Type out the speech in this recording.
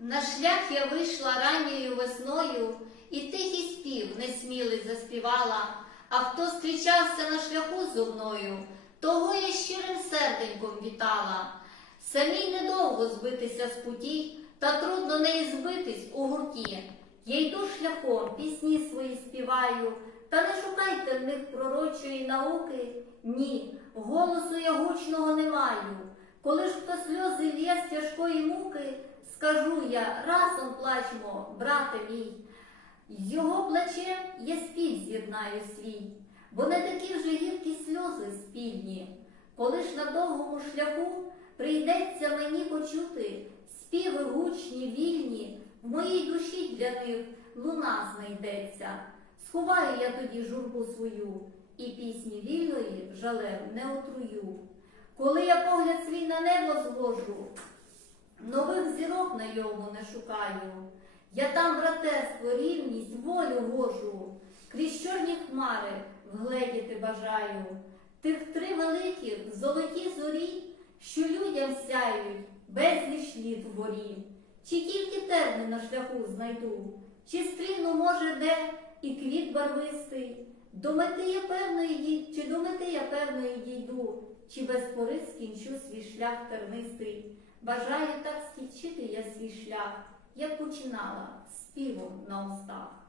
На шлях я вийшла ранньою весною, і тихий спів несмілий заспівала. А хто зустрічався на шляху зо мною, того я щирим серденьком вітала. Самій недовго збитися з путі, та трудно неї збитись у гурті. Я йду шляхом, пісні свої співаю, та не шукайте в них пророчої науки. Ні, голосу я гучного не маю. Коли ж хто сльози з тяжкої муки, скажу я, разом плачмо, брате мій. Його плачем я спів з'єднаю свій, бо не такі вже гіркі сльози спільні. Коли ж на довгому шляху прийдеться мені почути співи гучні, вільні, в моїй душі для них луна знайдеться. Сховаю я тоді журбу свою, і пісні вільної жалем не отрую. Коли я погляд свій на небо зірок на йому не шукаю. Я там братерство, рівність, волю гожу, крізь чорні хмари вгледіти бажаю. Тих три великих золоті зорі, що людям сяють, безліч літ вгорі. Чи тільки терни на шляху знайду, чи стріну, може, де і квіт барвистий. До мети я певної чи до мети чи без пори скінчу свій шлях тернистий. Бажаю так скінчити я свій шлях, як починала співом на устах.